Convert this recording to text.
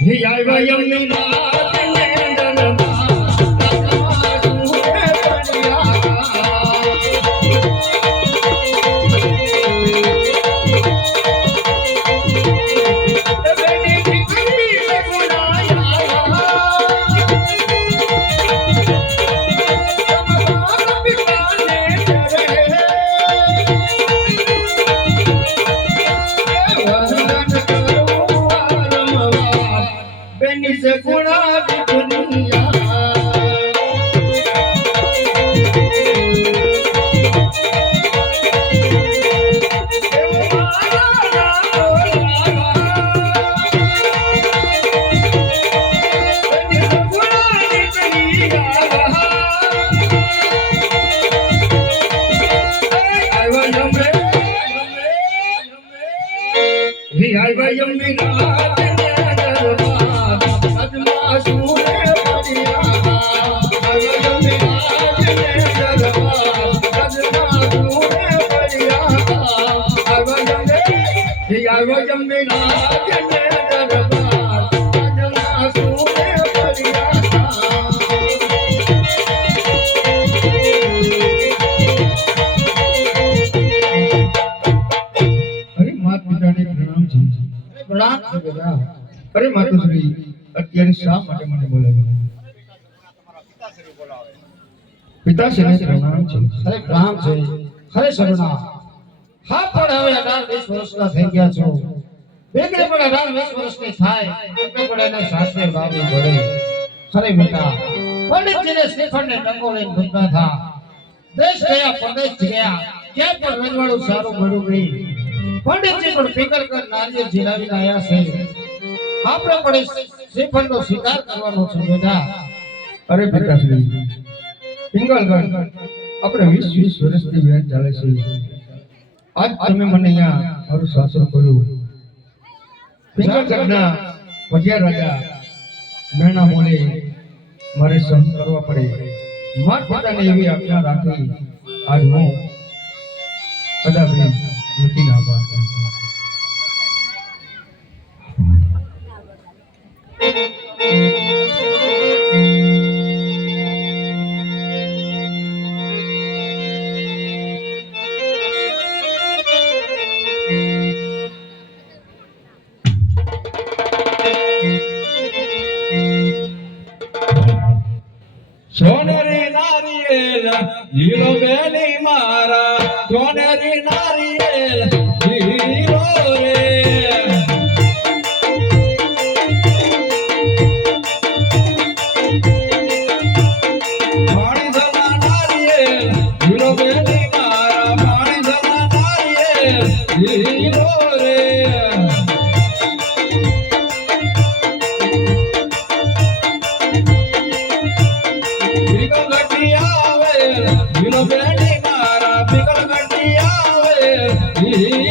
બેની સે ગુણા દુનિયા અરે માત પિતાને પ્રણામ છે પ્રણામ છે બેટા અરે માતુશ્રી અત્યારે શા માટે મને બોલાવ્યો પિતાશ્રીને પ્રણામ છે અરે પ્રણામ છે ખરે સગુણા હા, પણ હવે અઢાર, વીસ વર્ષના થઈ ગયા છો. બેગડે પણ અઢાર, વીસ વર્ષની થાય. એટલે પણ એને સાસરે લાવવી પડે ખરે બેટા, પંડિતજીને શ્રીખંડને ટકો લઈને ભૂતના થા. દેશ ગયા, પ્રદેશ ગયા. ક્યાં પણ રજવાડું સારું મળ્યું નહીં. પંડિતજી પણ ફિકર કર, નારિયેળ જીરાવીને આવ્યા છે. આપણે પણ શ્રીખંડનો સ્વીકાર કરવાનો છે, બેટા. અરે પિતાશ્રી પિંગલગઢ આપણે વીસ વીસ વર્ષથી વેર ચાલે છે. આજ તમે મને અહીંયા મારું શાસન કર્યું પિંગલગઢના ભજિયા રાજા મેણા મોલે મારે સહન કરવા પડે. માર પોતાને એવી આજ્ઞા રાખી, આજ હું કદાચ નથી ના પાડતો સોનેરી નારિયેલ લીલો બેલી મારા, સોનેરી નારિયેલ લીલો રે. પાણી ધરવા નારિયેલ લીલો બેલી મારા, પાણી ધરવા નારિયેલ લીલો રે. લીલો